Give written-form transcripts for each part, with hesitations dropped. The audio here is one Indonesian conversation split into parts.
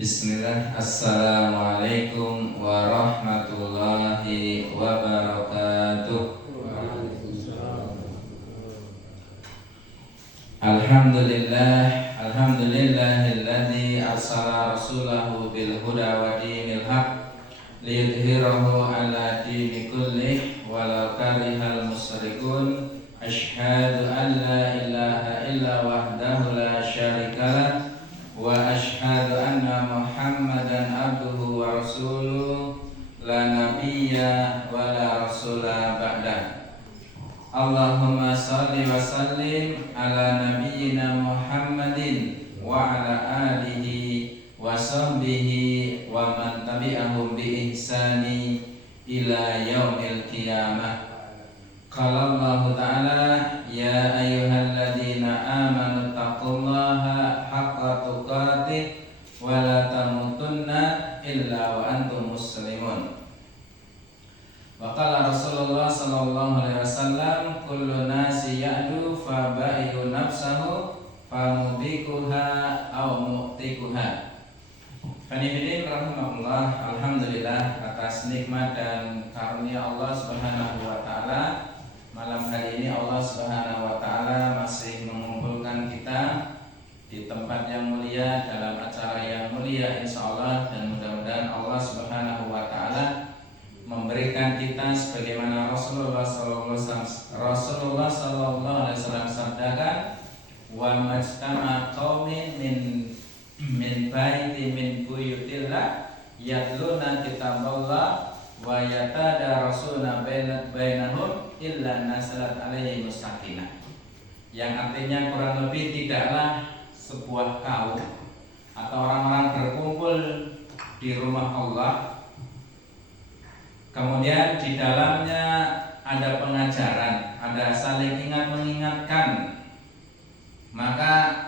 Bismillah, Assalamualaikum warahmatullahi wabarakatuh. Alhamdulillahilladzi arsala rasulahu bil huda wa dinil haq liyudhhirahu ala dini kullih walau karihal musyrikun. Asyhadu an la ilaha illa wahdahu la syarikalah wa asyhadu anna Muhammadan abduhu wa rasuluh la nabiyya wa la rasula ba'dah. Allahumma salli wa sallim ala nabiyyina Muhammadin wa ala alihi wa sahbihi wa man tabi'ahum bi ihsani ila yaumil qiyamah. Qala Allah ta'ala ya ayyuhalladzina amanu taqullaha haqqa tuqatih wa la tamutunna illa wa antum muslimun. Wa qala Rasulullah sallallahu alaihi wasallam kullu nasi ya'du fa ba'iyu nafsahu fa mudikuha aw mu'tikuha. Fanifidin rahimahullah, alhamdulillah atas nikmat dan karunia Allah Subhanahu wa taala. Malam hari ini Allah Subhanahu wa taala masih mengumpulkan kita di tempat yang mulia dalam acara yang mulia insyaallah, dan mudah-mudahan Allah Subhanahu wa taala memberikan kita sebagaimana Rasulullah sallallahu alaihi wasallam sabdakan, wa majtama qaumin min baiti min buyutillah yatluna kitaballah wa yatadarasuna bainahum illa nasalat alaihi mustakinah. Yang artinya kurang lebih tidaklah sebuah kaum atau orang-orang berkumpul di rumah Allah, kemudian di dalamnya ada pengajaran, ada saling ingat mengingatkan, maka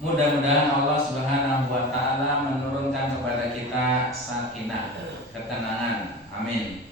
mudah-mudahan Allah Subhanahu wa taala menurunkan kepada kita sakinah, ketenangan. Amin.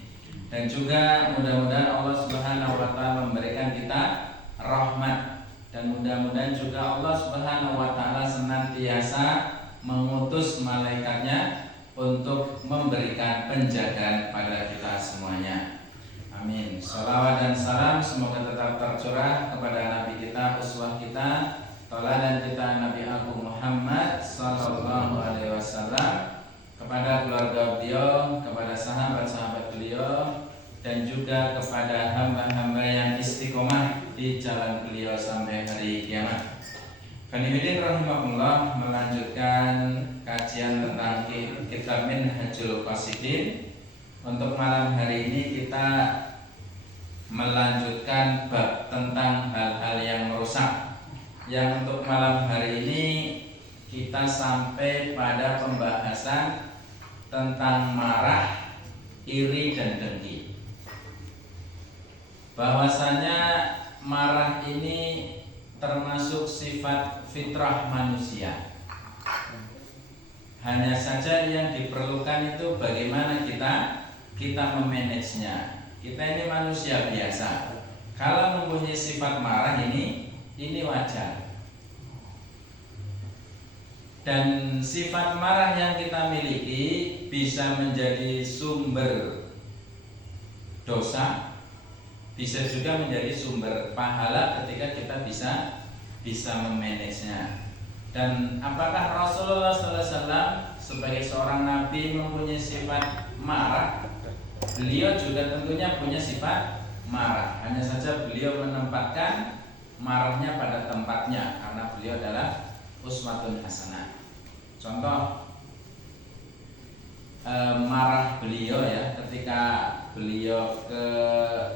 Dan juga mudah-mudahan Allah Subhanahu wa taala memberikan kita rahmat, dan mudah-mudahan juga Allah Subhanahu wa taala senantiasa mengutus malaikatnya untuk memberikan penjagaan pada kita semuanya. Amin. Shalawat dan salam semoga tetap tercurah kepada Nabi kita, uswah kita, tauladan kita, Nabi Agung Muhammad sallallahu alaihi wasallam, kepada keluarga beliau, kepada sahabat-sahabat beliau, dan juga kepada hamba-hamba yang istiqomah di jalan beliau sampai hari kiamat. Kanibidin rahimahullah, melanjutkan kajian tentang kitab Minhajul Qasidin. Untuk malam hari ini kita melanjutkan bab tentang hal-hal yang merusak. Yang untuk malam hari ini kita sampai pada pembahasan tentang marah, iri dan dengki. Bahwasanya marah ini termasuk sifat fitrah manusia. Hanya saja yang diperlukan itu bagaimana kita memanagenya. Kita ini manusia biasa. Kalau mempunyai sifat marah ini wajar. Dan sifat marah yang kita miliki bisa menjadi sumber dosa, bisa juga menjadi sumber pahala ketika kita bisa memanagenya. Dan apakah Rasulullah SAW sebagai seorang nabi mempunyai sifat marah? Beliau juga tentunya punya sifat marah. Hanya saja beliau menempatkan marahnya pada tempatnya karena beliau adalah uswatun hasanah. Contoh marah beliau ya, ketika beliau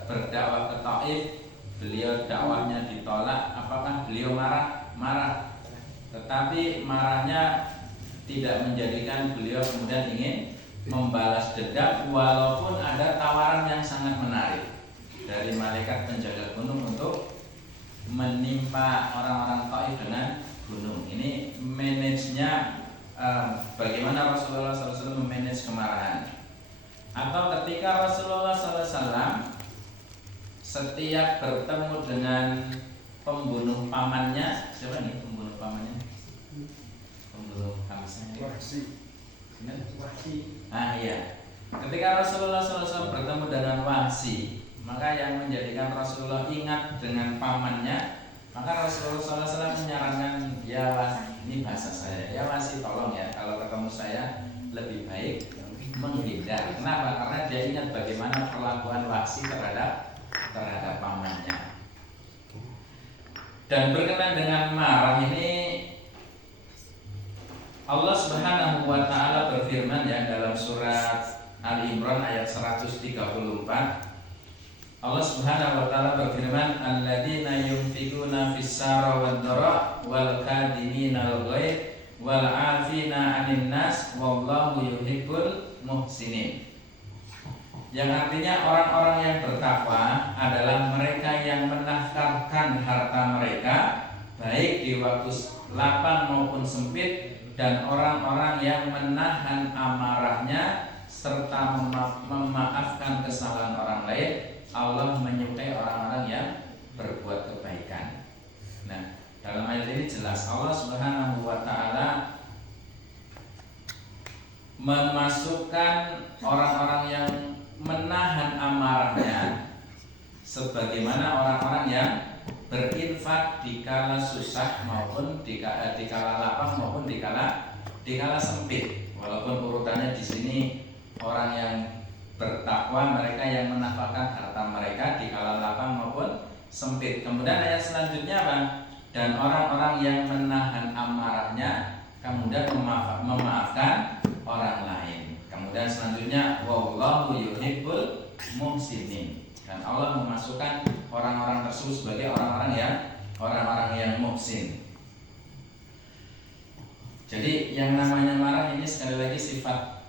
berdakwah ke Taif, beliau dakwahnya ditolak. Apakah beliau marah? Marah. Tetapi marahnya tidak menjadikan beliau kemudian ingin membalas dendam, walaupun ada tawaran yang sangat menarik dari malaikat penjaga gunung untuk menimpa orang-orang Taif dengan gunung. Ini manajenya bagaimana Rasulullah SAW memanage kemarahan. Atau ketika Rasulullah SAW setiap bertemu dengan pembunuh pamannya, siapa nih pembunuh pamannya? Pembunuh kamisnya. Wahsi. Iya. Ketika Rasulullah SAW bertemu dengan Wahsi, maka yang menjadikan Rasulullah ingat dengan pamannya, maka Rasulullah SAW menyarankan, ya Wahsi, ini bahasa saya, ya Wahsi tolong ya, kalau ketemu saya lebih baik menghindar. Kenapa? Karena dia ingat bagaimana perlakuan Wahsi terhadap pamannya. Dan berkenaan dengan marah ini, Allah Subhanahu wa taala berfirman ya dalam surat Ali Imran ayat 134. Allah Subhanahu wa taala berfirman, "Alladzina yunfikuna fis-sarra wad-dharra wal kadhiminal ghaidh wal 'afina 'anil nas wallahu yuhibbul muhsinin." Yang artinya orang-orang yang bertakwa adalah mereka yang menafkahkan harta mereka baik di waktu lapang maupun sempit, dan orang-orang yang menahan amarahnya serta memaafkan kesalahan orang lain. Allah menyukai orang-orang yang berbuat kebaikan. Nah, dalam ayat ini jelas Allah Subhanahu wa taala memasukkan orang-orang yang menahan amarahnya sebagaimana orang-orang yang berinfak dikala susah maupun dikala lapang maupun dikala sempit. Walaupun urutannya di sini orang yang bertakwa mereka yang menafkahkan harta mereka dikala lapang maupun sempit. Kemudian ayat selanjutnya apa? Dan orang-orang yang menahan amarahnya kemudian memaafkan orang lain. Kemudian selanjutnya wallahu yuhibbul muhsinin. Dan Allah memasukkan orang-orang tersebut sebagai orang-orang yang muhsin. Jadi yang namanya marah ini sekali lagi sifat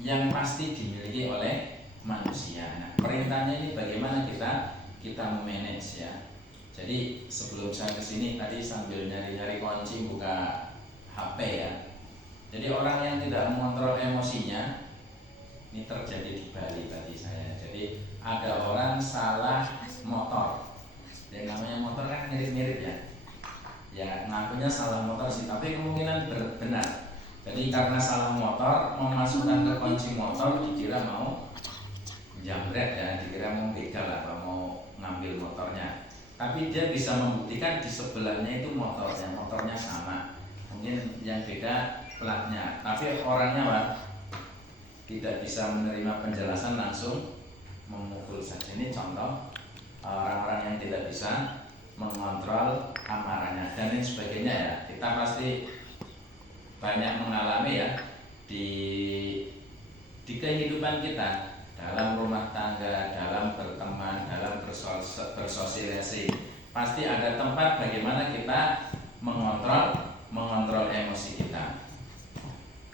yang pasti dimiliki oleh manusia. Nah, perintahnya ini bagaimana kita memanage ya. Jadi sebelum saya kesini tadi sambil nyari-nyari kunci buka HP ya. Jadi orang yang tidak mengontrol emosinya ini terjadi di Bali tadi saya. Jadi ada orang salah motor. Yang namanya motor kan mirip-mirip ya. Ya ngakunya salah motor sih, tapi kemungkinan benar. Jadi karena salah motor memasukkan ke kunci motor dikira mau jambret ya, dikira mau begal atau mau ngambil motornya. Tapi dia bisa membuktikan di sebelahnya itu motornya sama. Mungkin yang beda platnya. Tapi orangnya Pak tidak bisa menerima penjelasan, langsung memukul saja. Ini contoh orang-orang yang tidak bisa mengontrol amarahnya dan lain sebagainya ya. Kita pasti banyak mengalami ya di kehidupan kita, dalam rumah tangga, dalam berteman, dalam bersosialisasi. Pasti ada tempat bagaimana kita mengontrol emosi kita.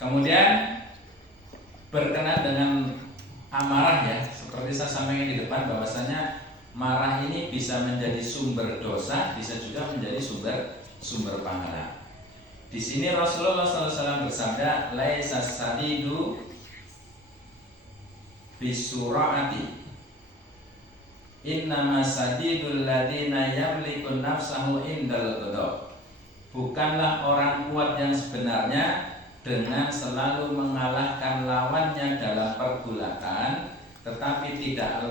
Kemudian berkenaan dengan amarah ya, seperti saya sampaikan di depan bahwasanya marah ini bisa menjadi sumber dosa, bisa juga menjadi sumber pahala. Di sini Rasulullah SAW bersabda, "Laisa sadidu bisura'ati, innama sadidul ladina yamlikun nafsahu indal ghadab." Bukanlah orang kuat yang sebenarnya dengan selalu mengalahkan lawannya dalam pergulatan, tetapi tidak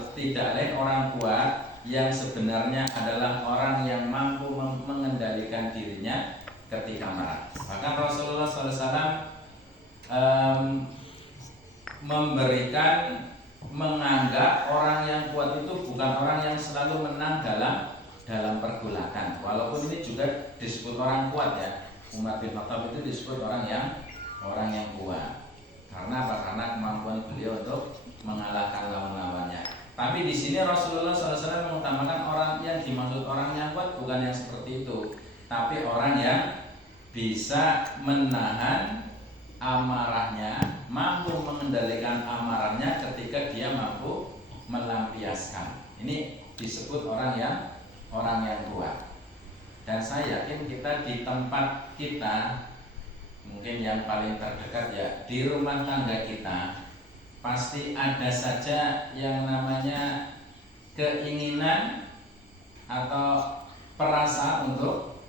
lain orang kuat yang sebenarnya adalah orang yang mampu mengendalikan dirinya ketika marah. Bahkan Rasulullah SAW menganggap orang yang kuat itu bukan orang yang selalu menang dalam pergulatan. Walaupun ini juga disebut orang kuat ya. Umar bin Khattab itu disebut orang yang kuat. Karena apa? Karena kemampuan beliau untuk mengalahkan lawan-lawannya. Tapi di sini Rasulullah SAW mengutamakan orang yang dimaksud orang yang kuat bukan yang seperti itu, tapi orang yang bisa menahan amarahnya, mampu mengendalikan amarahnya ketika dia mampu melampiaskan. Ini disebut orang yang kuat. Dan saya yakin kita di tempat kita, mungkin yang paling terdekat ya di rumah tangga kita, pasti ada saja yang namanya keinginan atau perasaan untuk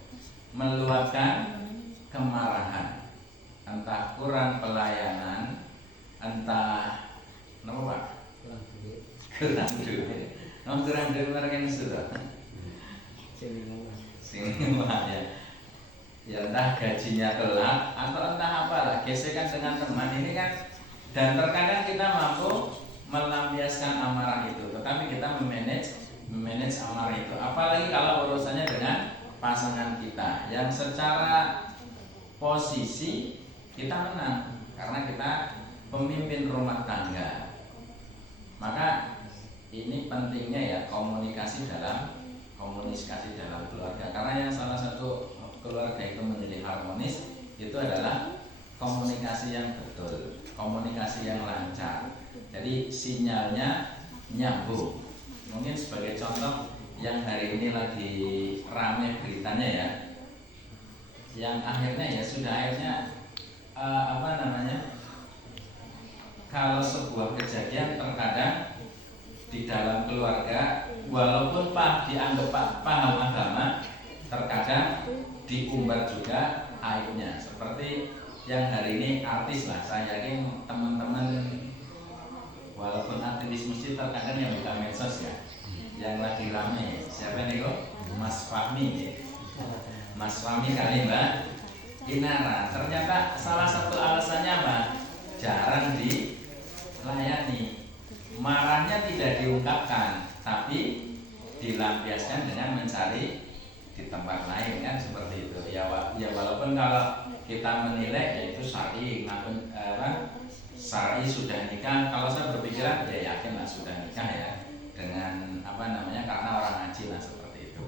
meluapkan kemarahan. entah kurang pelayanan, entah apa Pak? Kurang duit. Kurang duit mereka sudah. Sini mah ya. Ya entah gajinya telat atau entah apalah, gesekan dengan teman ini kan. Dan terkadang kita mampu melampiaskan amarah itu, tetapi kita memanage amarah itu. Apalagi kalau urusannya dengan pasangan kita yang secara posisi kita menang karena kita pemimpin rumah tangga. Maka ini pentingnya ya komunikasi dalam keluarga, karena yang salah satu keluarga itu menjadi harmonis itu adalah komunikasi yang betul, komunikasi yang lancar. Jadi sinyalnya nyambung. Mungkin sebagai contoh yang hari ini lagi rame beritanya ya, yang akhirnya ya sudah akhirnya kalau sebuah kejadian terkadang di dalam keluarga walaupun dianggap paham agama, terkadang diumbar juga aibnya. Seperti yang hari ini artis lah, saya yakin teman-teman walaupun aktivis masjid terkadang yang buka medsos ya, yang lagi rame siapa nih kok? Mas Fahmi ya. Mas Fahmi kali Mbak Inara. Ternyata salah satu alasannya apa? Jarang dilayani. Marahnya tidak diungkapkan, tapi dilampiaskan dengan mencari di tempat lain kan, seperti itu. Ya walaupun kalau kita menilai yaitu syar'i, syar'i sudah nikah. Kalau saya berpikiran ya yakin lah sudah nikah ya, dengan karena orang ngaji lah seperti itu.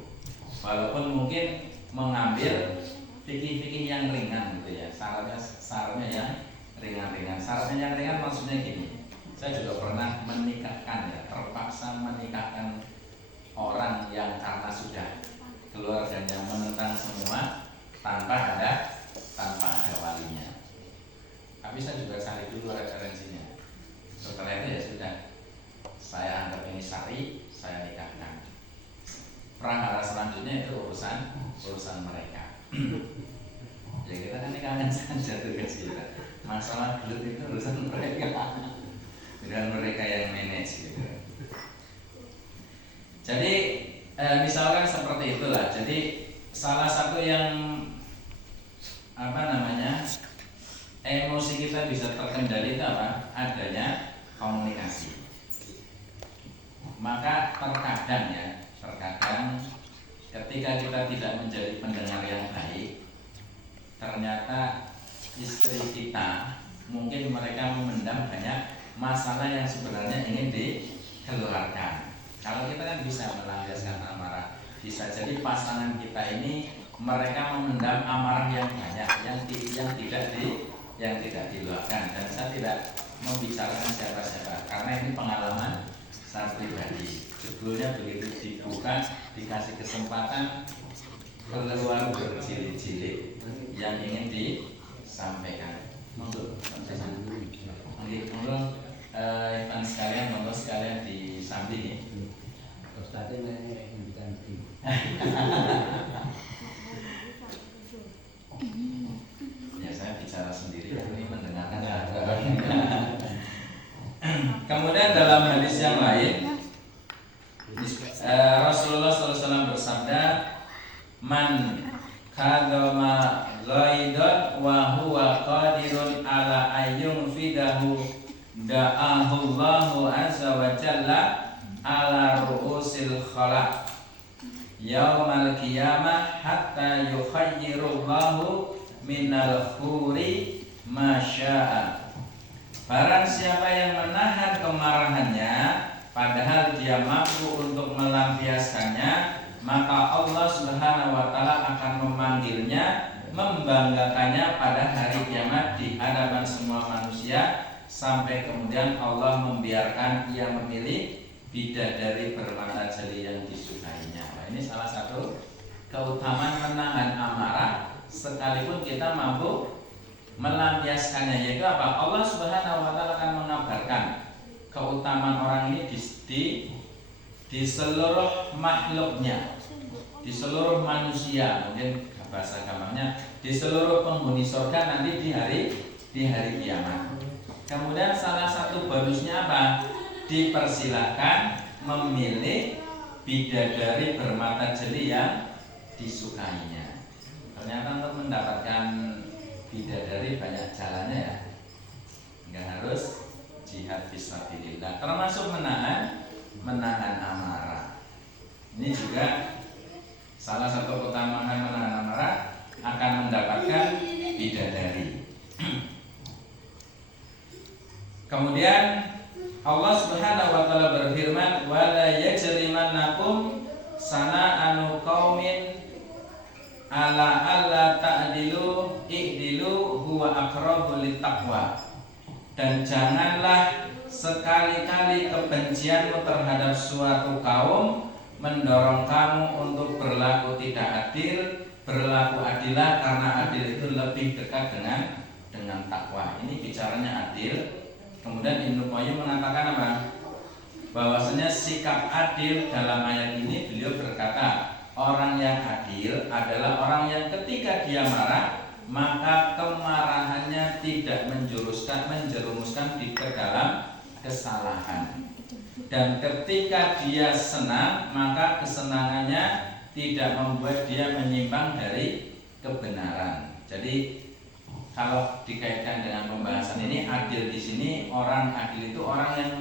Walaupun mungkin mengambil fikih-fikih yang ringan gitu ya, syaratnya yang ringan-ringan. Syaratnya yang ringan maksudnya gini. Saya juga pernah menikahkan ya, terpaksa menikahkan orang yang karena sudah keluarganya menentang semua tanpa ada walinya. Tapi saya juga cari dulu referensinya. Setelah itu ya sudah, saya anggap ini syar'i, saya nikahkan. Prahara selanjutnya itu urusan mereka. Ya kita kan nikahkan saja tugas kita. Masalah gelut itu urusan mereka. Dan mereka yang manage gitu. Jadi misalkan seperti itulah. Jadi salah satu yang emosi kita bisa terkendali itu apa? Adanya komunikasi. Maka terkadang ketika kita tidak menjadi pendengar yang baik, ternyata istri kita mungkin mereka memendam banyak masalah yang sebenarnya ingin dikeluarkan. Kalau kita kan bisa melampiaskan amarah, bisa jadi pasangan kita ini mereka memendam amarah yang banyak, yang tidak diluapkan. Dan saya tidak membicarakan siapa-siapa, karena ini pengalaman saya pribadi. Sebelumnya begitu dibuka, dikasih kesempatan, keluar berjilid-jilid yang ingin disampaikan. Monggo, Ivan sekalian, monggo sekalian disambingi. Ustaznya yang bicara begini. Ya saya bicara sendiri, ini mendengarkan. Kemudian dalam hadis yang lain, Rasulullah SAW bersabda, "Man kadama ghaidon wa huwa qadirun ala ayyun fidahu da'ahu Allahu azza wa jalla ala ru'usil khalaq yaumal qiyamah hatta yukhayyirullahu minal khuri masya'a." Barang siapa yang menahan kemarahannya padahal dia mampu untuk melampiaskannya, maka Allah Subhanahu wa taala akan memanggilnya, membanggakannya pada hari kiamat di hadapan semua manusia, sampai kemudian Allah membiarkan ia memilih bidadari bermata jeli yang disukainya. Nah, ini salah satu keutamaan menahan amarah sekalipun kita mampu melampiaskannya, yaitu apa? Allah Subhanahu wa taala akan mengabarkan keutamaan orang ini di seluruh makhluknya, di seluruh manusia. Mungkin bahasa gampangnya di seluruh penghuni surga nanti di hari kiamat. Kemudian salah satu bonusnya apa? Dipersilahkan memilih bidadari bermata jeli yang disukainya. Ternyata untuk mendapatkan bidadari banyak jalannya ya. Nggak harus jihad fisabilillah. Termasuk menahan amarah. Ini juga salah satu keutamaan menahan amarah, akan mendapatkan bidadari. Kemudian Allah Subhanahu wa taala berfirman, "Wala yajrimannakum sana'anu qaumin ala alla ta'dilu i'dilu huwa aqrabu littaqwa." Dan janganlah sekali-kali kebencianmu terhadap suatu kaum mendorong kamu untuk berlaku tidak adil. Berlaku adilah, karena adil itu lebih dekat dengan takwa. Ini bicaranya adil. Kemudian Ibnu Qayyim mengatakan apa? Bahwasanya sikap adil dalam ayat ini, beliau berkata, orang yang adil adalah orang yang ketika dia marah, maka kemarahannya tidak menjerumuskan ke dalam kesalahan. Dan ketika dia senang, maka kesenangannya tidak membuat dia menyimpang dari kebenaran. Jadi kalau dikaitkan dengan pembahasan ini, adil di sini, orang adil itu orang yang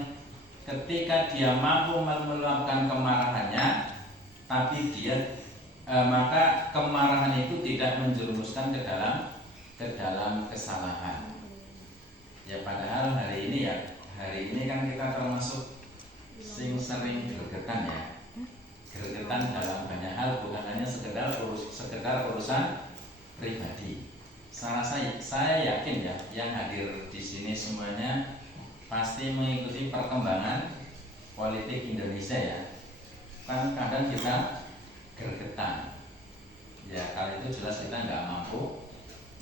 ketika dia mampu meluapkan kemarahannya, tapi dia maka kemarahan itu tidak menjerumuskan ke dalam kesalahan. Ya padahal hari ini kan kita termasuk sering gregetan ya. Gregetan dalam banyak hal, bukan hanya sekedar urusan pribadi. Saya yakin ya, yang hadir di sini semuanya pasti mengikuti perkembangan politik Indonesia ya. Kan kadang kita gregetan. Ya kali itu jelas kita nggak mampu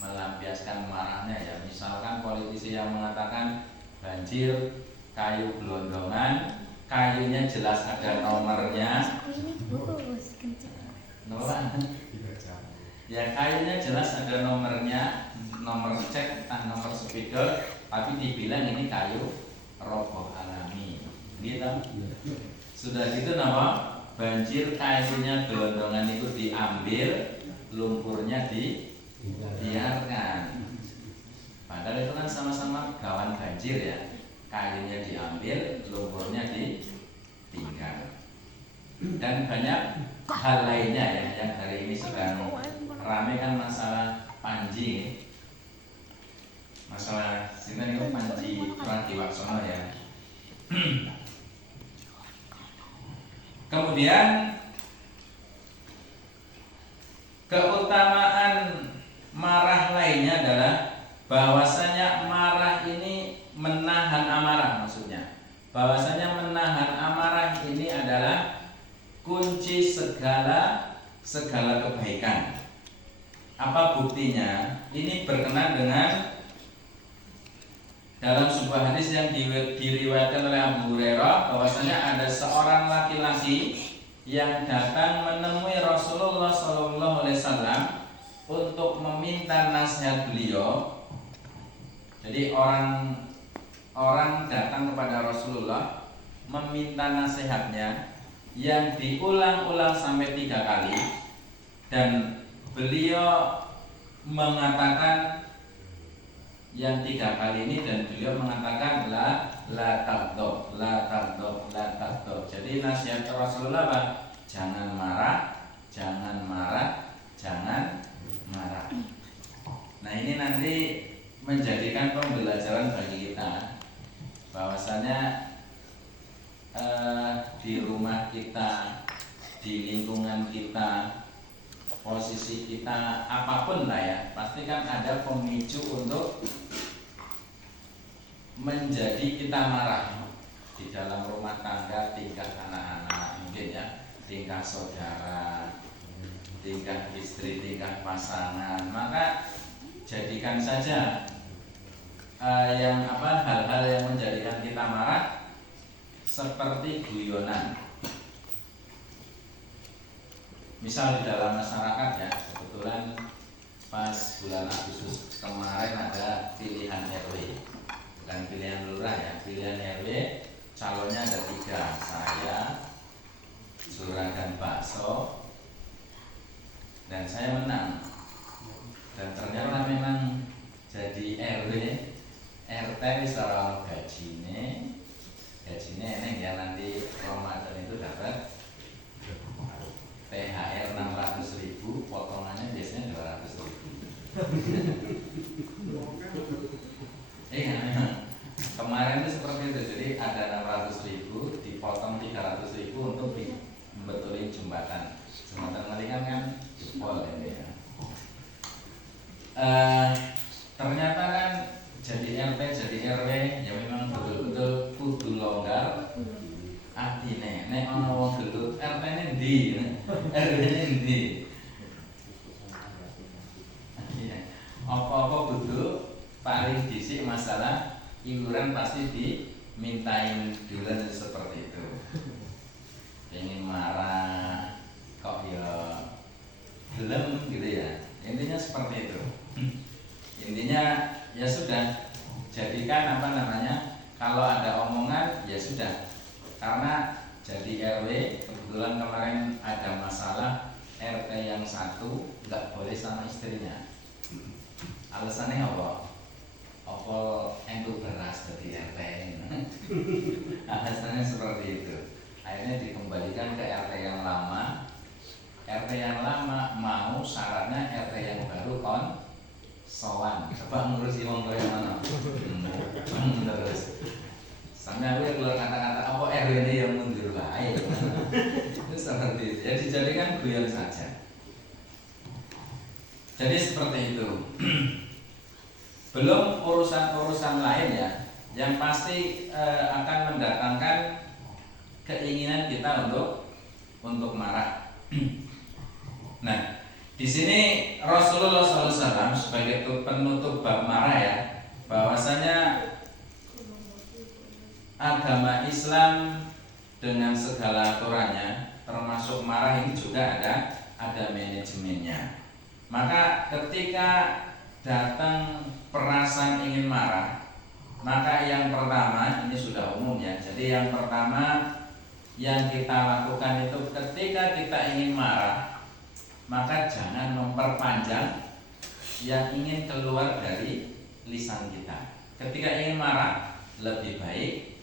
melampiaskan marahnya ya. Misalkan politisi yang mengatakan banjir kayu gelondongan, kayunya jelas ada nomornya. Ya kayunya jelas ada nomornya, nomor cek, nomor spidol, tapi dibilang ini kayu roboh alami. Gitu. Sudah gitu nama banjir kayunya gelondongan itu diambil, lumpurnya dibiarkan. Padahal itu kan sama-sama kawan banjir ya. Kayunya diambil, lumpurnya ditinggal. Dan banyak hal lainnya ya yang hari ini sedang ramai kan, masalah Panji, masalah sinten itu Panji Pragiwaksono ya. Kemudian keutamaan marah lainnya adalah bahwasanya marah ini menahan amarah, maksudnya bahwasanya menahan amarah ini adalah kunci segala kebaikan. Apa buktinya? Ini berkenan dengan dalam sebuah hadis yang diriwayatkan oleh Abu Hurairah, bahwasanya ada seorang laki-laki yang datang menemui Rasulullah SAW untuk meminta nasihat beliau. Jadi orang datang kepada Rasulullah meminta nasihatnya yang diulang-ulang sampai 3 kali, dan beliau mengatakan yang 3 kali ini, dan beliau mengatakan la taghdab. Jadi nasihat Rasulullah apa? Jangan marah. Nah ini nanti menjadikan pembelajaran bagi kita, bahwasanya di rumah kita, di lingkungan kita, posisi kita apapun lah ya, pasti kan ada pemicu untuk menjadi kita marah. Di dalam rumah tangga, tingkah anak-anak mungkin ya, tingkah saudara, tingkah istri, tingkah pasangan. Maka jadikan saja hal-hal yang menjadikan kita marah seperti guyonan. Misal di dalam masyarakat ya, kebetulan pas bulan Agustus kemarin ada pilihan RW, bukan pilihan lurah ya, pilihan RW. Calonnya ada 3, saya, Juragan Bakso, dan saya menang. Dan ternyata memang jadi RW, RT wis ora ono gajine eneng ya, nanti Ramadan itu dapat THR 600.000, potongannya biasanya 200.000. Iya, kemarin itu seperti itu. Jadi ada 600.000 dipotong 300.000 untuk membetulin jembatan Malikan kan jebol ini ya. Ternyata kan jadi RT jadi RW ya memang betul-betul kudu longgar atine. Nek ana wong gelut RT-ne ndi, RW-ne ndi. Iya. Apa-apa kudu paling dhisik masalah iuran pasti dimintain duluan seperti itu. Pengen marah kok ya gelem gitu ya. Intinya seperti itu. Intinya ya sudah, jadikan apa namanya, kalau ada omongan ya sudah, karena jadi RW kebetulan kemarin ada masalah RT yang satu nggak boleh sama istrinya. Alasannya apa? Apa entuk beras dari RT ini. Alasannya seperti itu. Akhirnya dikembalikan ke RT yang lama. RT yang lama mau syaratnya RT yang baru sowan. Coba ngurusi wong kaya mana? Terus sampai aku keluar kata-kata apa RW ini yang mundur baik. Itu seperti itu. Ya dijadikan guyon saja. Jadi seperti itu. Belum urusan-urusan lain ya, yang pasti akan mendatangkan keinginan kita untuk marah. Nah, di sini Rasulullah SAW sebagai penutup bab marah ya, bahwasanya agama Islam dengan segala aturannya, termasuk marah ini juga ada manajemennya. Maka ketika datang perasaan ingin marah, maka yang pertama ini sudah umum ya. Jadi yang pertama yang kita lakukan itu ketika kita ingin marah, maka jangan memperpanjang yang ingin keluar dari lisan kita. Ketika ingin marah, lebih baik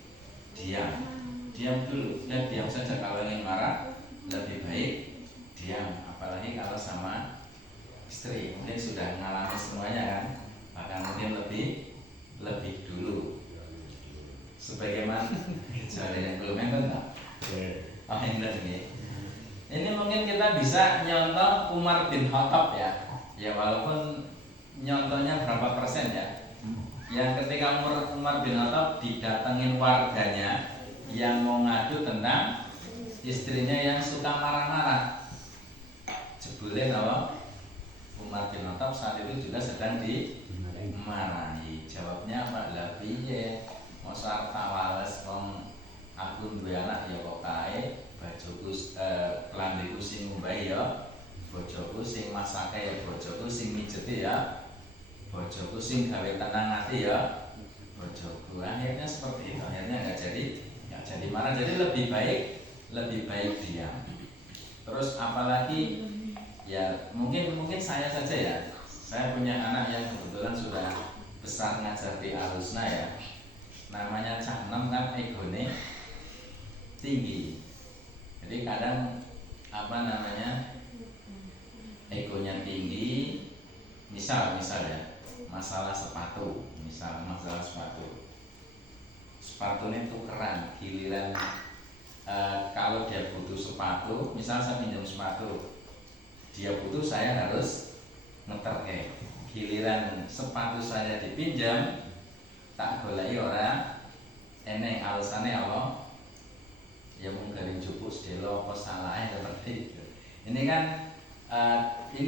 diam dulu, dan diam saja. Kalau ingin marah, lebih baik diam. Apalagi kalau sama istri, mungkin sudah mengalami semuanya kan, bahkan mungkin lebih dulu. Sebagaimana kecuali yang belum enggak. Oh ini. Ini mungkin kita bisa nyontoh Umar bin Khattab ya. Ya walaupun nyontohnya berapa persen ya. Yang ketika Umar bin Khattab didatengin warganya yang mau ngadu tentang istrinya yang suka marah-marah. Jebule apa? Umar bin Khattab saat itu juga sedang dimarahi. Jawabnya apa? Lah piye? Mosok tawales wong aku duwe anak ya kok kae, bojoku klambiku sing ngumbahi ya bojoku, sing masake ya bojoku, sing mijeti ya bojoku, sing gawe tenang hati ya bojoku. Akhirnya seperti itu. Akhirnya nggak jadi marah. Jadi lebih baik diam. Terus apalagi ya mungkin saya saja ya. Saya punya anak yang kebetulan sudah besar ngajar di Al-Husna ya. Namanya Cah Nem kan egone tinggi. Jadi kadang apa namanya, egonya tinggi. Misal ya, masalah sepatu. Sepatunya tukeran, giliran kalau dia butuh sepatu, misal saya pinjam sepatu, dia butuh, saya harus ngeterke. Giliran sepatu saya dipinjam, tak goleki ora eneng alasane apa? Ya mung garing jupuk sedelo apa salahe seperti itu. Ini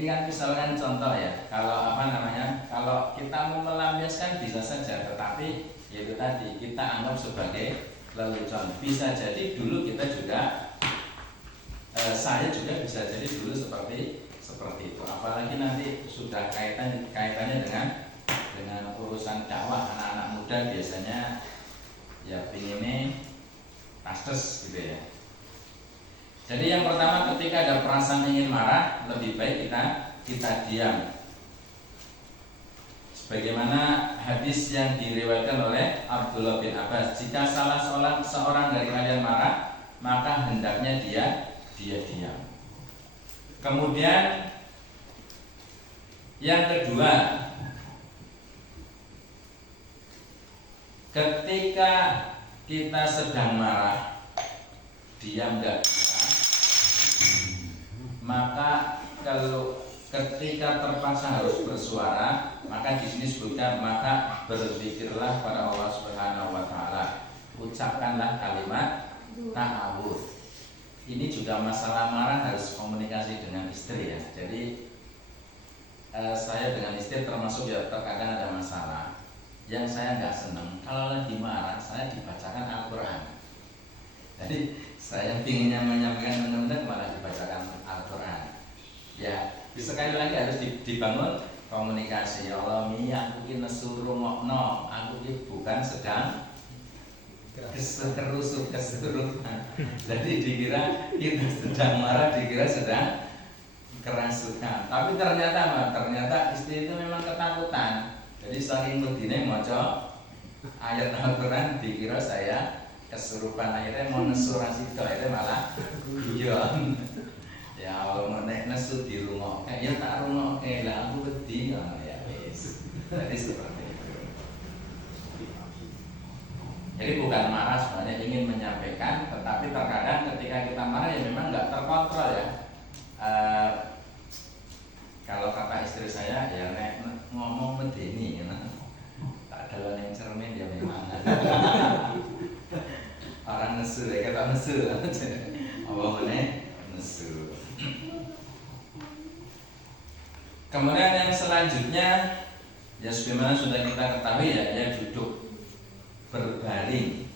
kan misalkan contoh ya. Kalau kalau kita mau melampiaskan bisa saja, tetapi yaitu tadi kita anggap sebagai lelucon. Bisa jadi dulu kita juga saya juga bisa jadi dulu seperti seperti itu. Apalagi nanti sudah kaitannya dengan urusan dakwah, anak-anak muda biasanya ya pinginnya tastes gitu ya. Jadi yang pertama, ketika ada perasaan ingin marah, lebih baik kita diam. Sebagaimana hadis yang diriwayatkan oleh Abdullah bin Abbas, jika salah seorang dari kalian marah, maka hendaknya dia diam. Kemudian yang kedua, ketika kita sedang marah, diam gak bisa, maka kalau ketika terpaksa harus bersuara, maka di sini disebutkan maka berzikirlah pada Allah Subhanahu wa taala. Ucapkanlah kalimat ta'awudz. Ini juga masalah marah harus komunikasi dengan istri ya. Jadi saya dengan istri termasuk ya terkadang ada masalah. Yang saya nggak seneng kalau lagi marah saya dibacakan Al-Quran. Jadi saya pinginnya menyampaikan benar-benar malah dibacakan Al-Quran. Ya, sekali lagi harus dibangun komunikasi. Ya Allah, aku ini nesuruh ngokno, aku ini bukan sedang kesurupan. Jadi dikira kita sedang marah, dikira sedang kerasukan. Tapi ternyata istri itu memang ketakutan. Jadi saking medine maca ayat Al-Quran, dikira saya kesurupan. Akhirnya mau nesurasi itu, akhirnya malah guyon. Ya Allah, mau nesu di rumah, ya tak rumah, lah aku wedi ya wis. Jadi seperti itu. Jadi bukan marah sebenarnya, ingin menyampaikan, tetapi terkadang ketika kita marah ya memang nggak terkontrol ya. Kalau kata istri saya ya ngomong medeni, ya, tak ada yang cermin ya memang. Orang nesu ya kata nesu, apa meneh nesu. Kemudian yang selanjutnya ya sebagaimana sudah kita ketahui ya duduk berbaring.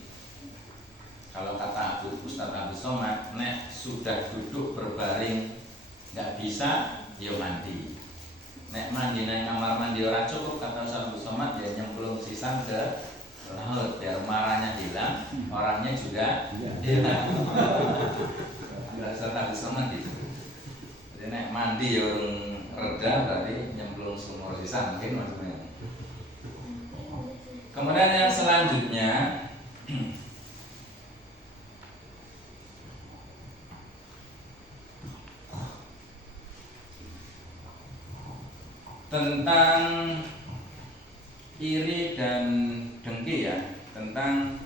Kalau kata Ustaz Abu Somad, nek sudah duduk berbaring nggak bisa, ya mandi. Nek mandi nang kamar mandi ora cukup, kata Ustaz Abu Somad, ya nyemplung sisan ke laut biar marahnya hilang, orangnya juga hilang. Ustaz Abu Somad itu. Jadi nek mandi ya urung reda berarti nyemplung sumur sisan mungkin maksudnya. Kemudian yang selanjutnya tentang iri dan dengki ya, tentang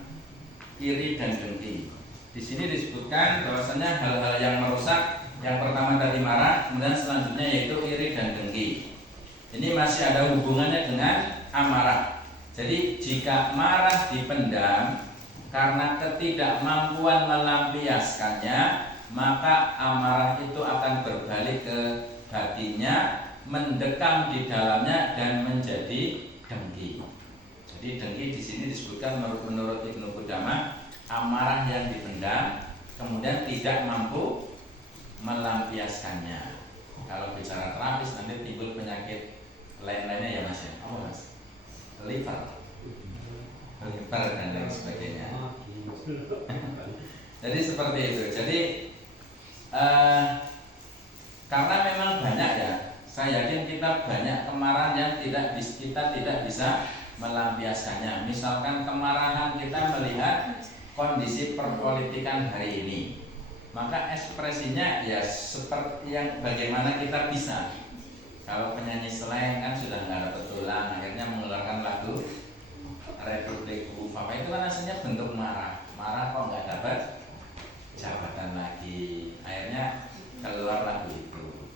iri dan dengki. Di sini disebutkan bahwasanya hal-hal yang merusak, yang pertama tadi marah, kemudian selanjutnya yaitu iri dan dengki. Ini masih ada hubungannya dengan amarah. Jadi jika marah dipendam karena ketidakmampuan melampiaskannya, maka amarah itu akan berbalik ke hatinya, mendekam di dalamnya dan menjadi dengki. Jadi dengki di sini disebutkan menurut Ibnu Qudamah, amarah yang dipendam kemudian tidak mampu melampiaskannya. Kalau bicara terapis nanti timbul penyakit lain-lainnya ya Mas ya. Apa Mas? Liver dan lain sebagainya. Jadi seperti itu. Jadi karena memang banyak ya, saya yakin kita banyak kemarahan yang kita tidak bisa melampiaskannya. Misalkan kemarahan kita melihat kondisi perpolitikan hari ini, maka ekspresinya ya seperti yang bagaimana kita bisa. Kalau penyanyi slang kan sudah nggak ada betulan, akhirnya mengeluarkan lagu Republik Ufapa, itu kan aslinya bentuk marah kok nggak dapat jabatan lagi, akhirnya keluar lagu itu.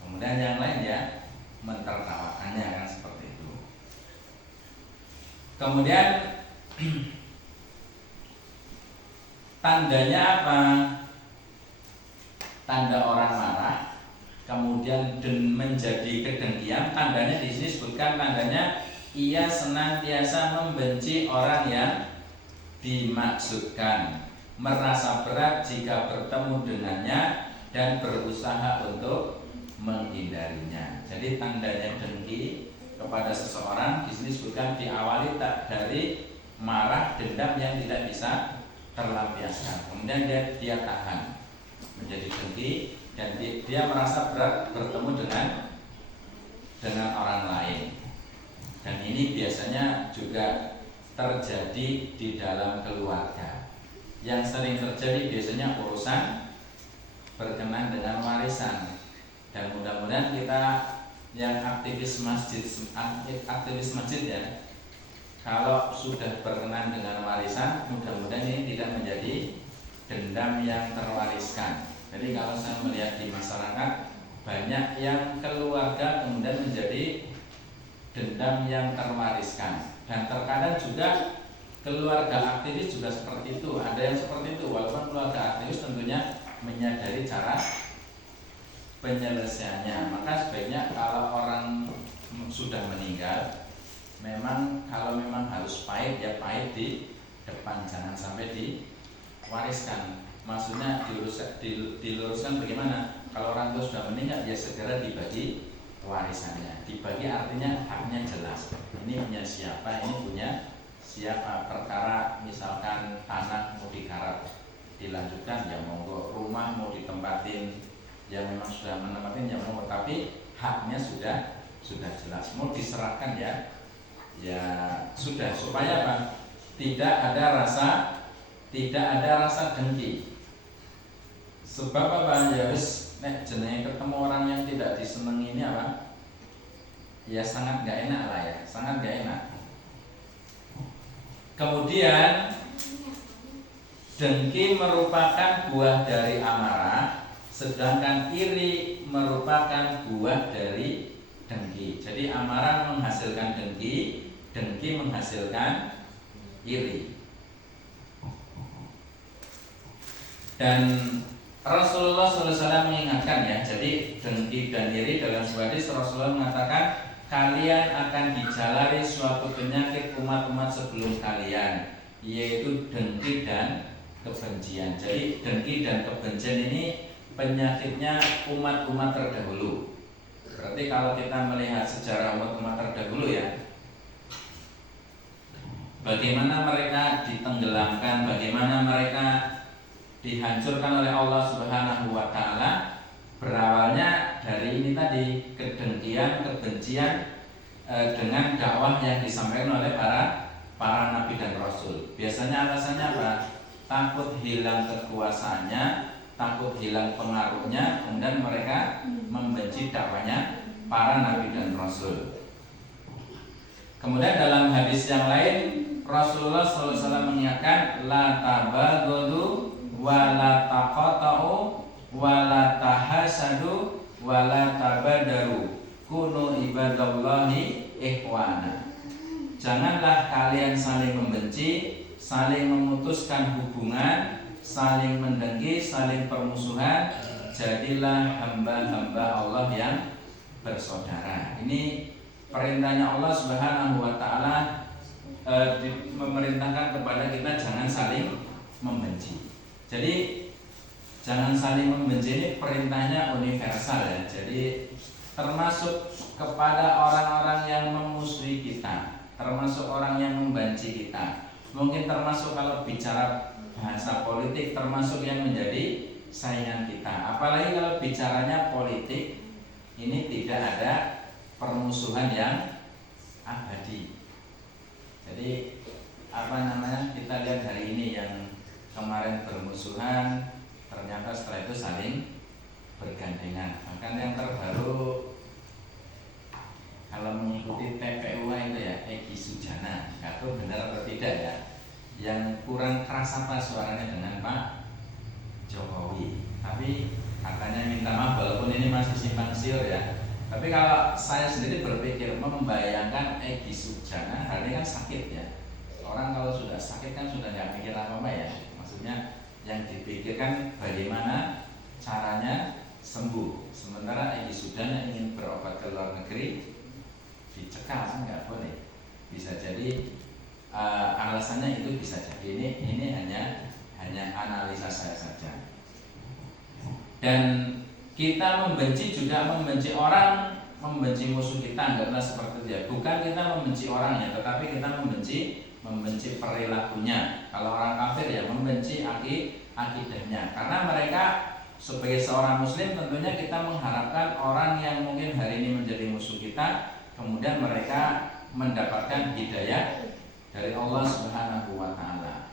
Kemudian yang lain ya mentertawakannya kan seperti itu. Kemudian tandanya apa? Tanda orang marah kemudian menjadi kedengkian, tandanya di sini disebutkan tandanya ia senantiasa membenci orang yang dimaksudkan, merasa berat jika bertemu dengannya dan berusaha untuk menghindarinya. Jadi tandanya dengki kepada seseorang di sini disebutkan diawali tak dari marah, dendam yang tidak bisa terlampiaskan. Kemudian dia tahan menjadi dengki dan dia merasa berat bertemu dengan orang lain. Dan ini biasanya juga terjadi di dalam keluarga. Yang sering terjadi biasanya urusan berkenaan dengan warisan. Dan mudah-mudahan kita yang aktivis masjid ya, kalau sudah berkenan dengan warisan, mudah-mudahan ini tidak menjadi dendam yang terwariskan. Jadi kalau saya melihat di masyarakat, banyak yang keluarga kemudian menjadi dendam yang terwariskan. Dan terkadang juga keluarga aktivis juga seperti itu. Ada yang seperti itu, walaupun keluarga aktivis tentunya menyadari cara penyelesaiannya. Maka sebaiknya kalau orang sudah meninggal, kalau memang harus pahit ya pahit di depan, jangan sampai diwariskan. Maksudnya diluruskan bagaimana? Kalau orang tua sudah meninggal ya segera dibagi warisannya. Dibagi artinya haknya jelas. Ini punya siapa, ini punya siapa. Perkara misalkan tanah mau digarap dilanjutkan ya monggo, rumah mau ditempatin ya memang sudah menempatin ya monggo, tapi haknya sudah jelas. Mau diserahkan ya sudah, supaya apa? Tidak ada rasa dengki. Sebab apa? Ya wis nek jenenge ketemu orang yang tidak disenangi ini apa? Ya sangat gak enak lah ya, sangat gak enak. Kemudian dengki merupakan buah dari amarah, sedangkan iri merupakan buah dari dengki. Jadi amarah menghasilkan dengki, dengki menghasilkan iri. Dan Rasulullah SAW mengingatkan ya, jadi dengki dan iri dalam sebuah hadis Rasulullah mengatakan kalian akan dijalari suatu penyakit umat-umat sebelum kalian, yaitu dengki dan kebencian. Jadi dengki dan kebencian ini penyakitnya umat-umat terdahulu. Berarti kalau kita melihat sejarah umat-umat terdahulu ya, bagaimana mereka ditenggelamkan, bagaimana mereka dihancurkan oleh Allah Subhanahu wa taala, berawalnya dari ini tadi, kedengkian, kebencian dengan dakwah yang disampaikan oleh para nabi dan rasul. Biasanya alasannya apa? Takut hilang kekuasaannya, takut hilang pengaruhnya, kemudian mereka membenci dakwahnya para nabi dan rasul. Kemudian dalam hadis yang lain Rasulullah SAW mengingatkan la tabaghadu wa la taqata'u wa la tahasadu wa la tabadaru kunu ibadallahi ikhwana. Janganlah kalian saling membenci, saling memutuskan hubungan, saling mendengki, saling permusuhan. Jadilah hamba-hamba Allah yang bersaudara. Ini perintahnya Allah Subhanahu wa taala, memerintahkan kepada kita jangan saling membenci. Jadi jangan saling membenci ini perintahnya universal ya. Jadi termasuk kepada orang-orang yang memusuhi kita, termasuk orang yang membenci kita. Mungkin termasuk kalau bicara bahasa politik, termasuk yang menjadi saingan kita. Apalagi kalau bicaranya politik, ini tidak ada permusuhan yang abadi. Jadi kita lihat hari ini yang kemarin bermusuhan, ternyata setelah itu saling bergandengan. Bahkan yang terbaru kalau mengikuti TPU itu ya Egy Sujana, nggak tahu benar atau tidak ya, yang kurang keras apa suaranya dengan Pak Jokowi. Tapi katanya minta maaf walaupun ini masih simpang siur ya. Tapi kalau saya sendiri berpikir, membayangkan Egy Sujana hari ini kan sakit ya. Orang kalau sudah sakit kan sudah nggak mikir apa-apa ya. Maksudnya yang dipikirkan bagaimana caranya sembuh. Sementara Egy Sujana ingin berobat ke luar negeri, dicekal kan nggak boleh. Bisa jadi alasannya itu bisa jadi. Ini hanya analisa saya saja. Dan Kita membenci juga membenci orang, membenci musuh kita, enggak pernah seperti itu ya. Bukan kita membenci orangnya, tetapi kita membenci perilakunya. Kalau orang kafir ya membenci akidahnya. Karena mereka sebagai seorang muslim tentunya kita mengharapkan orang yang mungkin hari ini menjadi musuh kita, kemudian mereka mendapatkan hidayah dari Allah Subhanahu wa taala.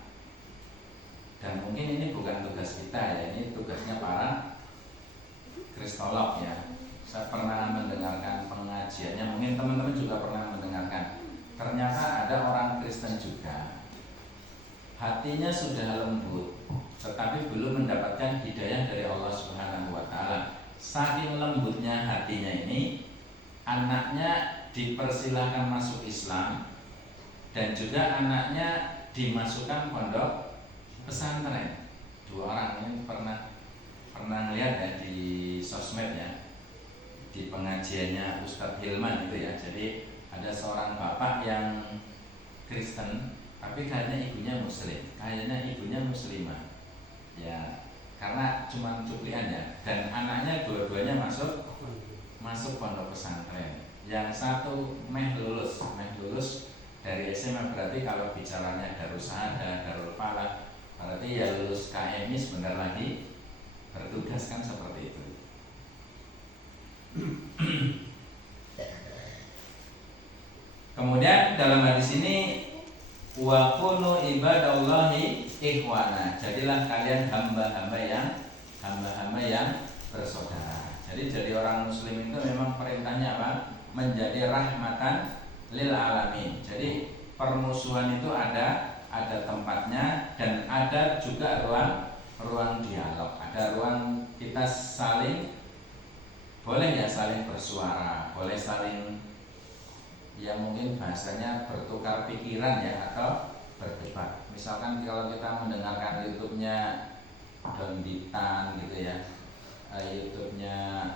Dan mungkin ini bukan tugas kita ya, ini tugasnya para kristolog ya. Saya pernah mendengarkan pengajiannya, mungkin teman-teman juga pernah mendengarkan. Ternyata ada orang Kristen juga, hatinya sudah lembut, tetapi belum mendapatkan hidayah dari Allah Subhanahu wa taala. Saking lembutnya hatinya ini, anaknya dipersilahkan masuk Islam dan juga anaknya dimasukkan pondok pesantren. 2 orang ini pernah lihat ya di sosmed ya, di pengajiannya Ustadz Hilman itu ya. Jadi ada seorang bapak yang Kristen, tapi kayaknya ibunya muslimah ya, karena cuma cuplian ya. Dan anaknya dua-duanya masuk pondok pesantren. Yang satu meh lulus dari SMA, berarti kalau bicaranya Darul Saada, Darul Falah, berarti ya lulus KMI sebentar lagi bertugas, kan seperti itu. Kemudian dalam hadis ini wa kunu ibadallahi ikhwana, jadilah kalian hamba-hamba yang bersaudara. Jadi orang muslim itu memang perintahnya apa? Menjadi rahmatan lil alamin. Jadi permusuhan itu ada tempatnya, dan ada juga ruang dialog, ada ruang kita boleh ya saling bersuara, boleh saling ya mungkin bahasanya bertukar pikiran ya, atau berdebat. Misalkan kalau kita mendengarkan YouTube-nya Don Bitan gitu ya, YouTube-nya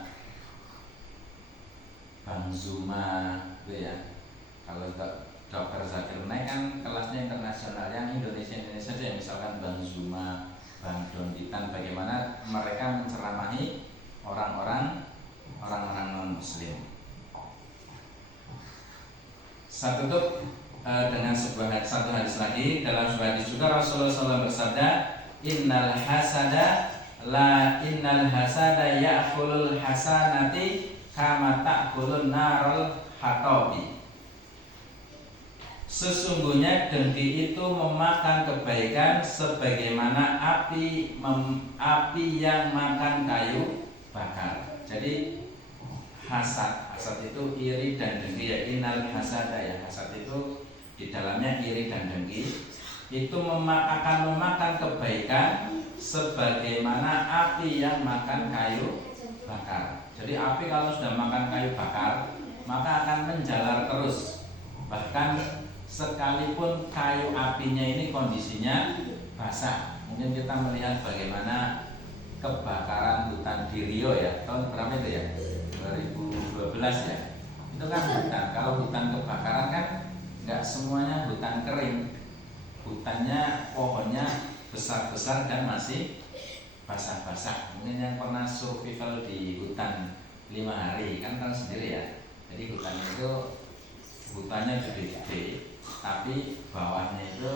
Bang Zuma gitu ya. Kalau Dr. Zakir Naik kan kelasnya internasional, yang Indonesia saja, misalkan Bang Zuma, Bang Don Bitan, bagaimana mereka menceramahi orang-orang non muslim. Saya tutup dengan satu hadis lagi. Dalam sebuah hadis juga Rasulullah SAW bersabda, innal hasada ya'kulul hasanati kama ta'kulun narul hatabi. Sesungguhnya dengki itu memakan kebaikan sebagaimana api yang makan kayu bakar. Jadi hasad itu iri dan dengki ya. Innal hasada ya, hasad itu di dalamnya iri dan dengki, itu akan memakan kebaikan sebagaimana api yang makan kayu bakar. Jadi api kalau sudah makan kayu bakar, maka akan menjalar terus, bahkan sekalipun kayu apinya ini kondisinya basah. Mungkin kita melihat bagaimana kebakaran hutan di Rio ya, tahun berapa itu ya? 2012 ya. Itu kan hutan. Kalau hutan kebakaran kan nggak semuanya hutan kering. Hutannya, pohonnya besar-besar dan masih basah-basah. Mungkin yang pernah survival di hutan 5 hari kan tahu sendiri ya. Jadi hutan itu hutannya gede-gede, tapi bawahnya itu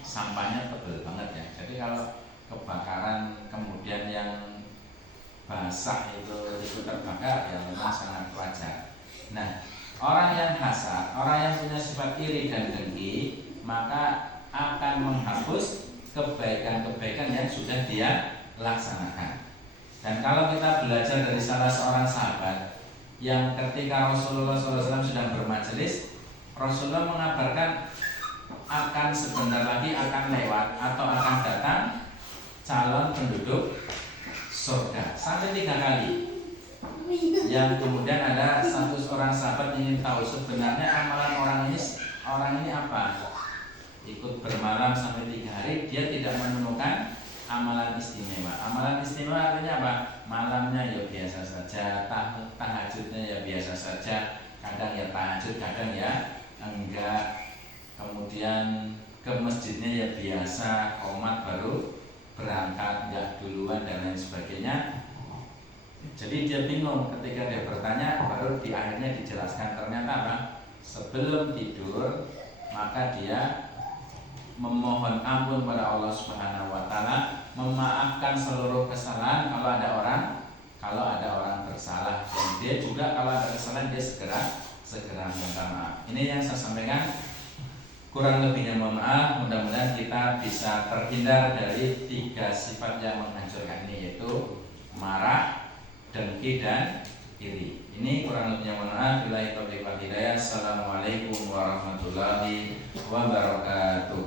sampahnya tebal banget ya. Jadi kalau kebakaran kemudian yang basah itu terbakar ya memang sangat wajar. Nah, orang yang hasad, orang yang punya sifat iri dan dengki, maka akan menghapus kebaikan-kebaikan yang sudah dia laksanakan. Dan kalau kita belajar dari salah seorang sahabat yang ketika Rasulullah SAW sedang bermajelis, Rasulullah mengabarkan akan sebentar lagi akan lewat atau akan datang calon penduduk surga sampai 3 kali. Yang kemudian ada satu orang sahabat ingin tahu sebenarnya amalan orang ini apa. Ikut bermalam sampai 3 hari, dia tidak menemukan amalan istimewa. Amalan istimewa artinya apa? Malamnya ya biasa saja, tahajudnya ya biasa saja, kadang ya tahajud, kadang ya enggak. Kemudian ke masjidnya ya biasa, qomat baru berangkat, enggak duluan dan lain sebagainya. Jadi dia bingung ketika dia bertanya, baru di akhirnya dijelaskan ternyata apa? Sebelum tidur maka dia memohon ampun pada Allah Subhanahu wa taala, memaafkan seluruh kesalahan kalau ada orang bersalah, dan dia juga kalau ada kesalahan dia segera minta maaf. Ini yang saya sampaikan. Kurang lebihnya mohon maaf. Mudah-mudahan kita bisa terhindar dari 3 sifat yang menghancurkan ini, yaitu marah, dengki, dan iri. Ini kurang lebihnya mohon maaf. Billahi taufiq wal hidayah. Assalamualaikum warahmatullahi wabarakatuh.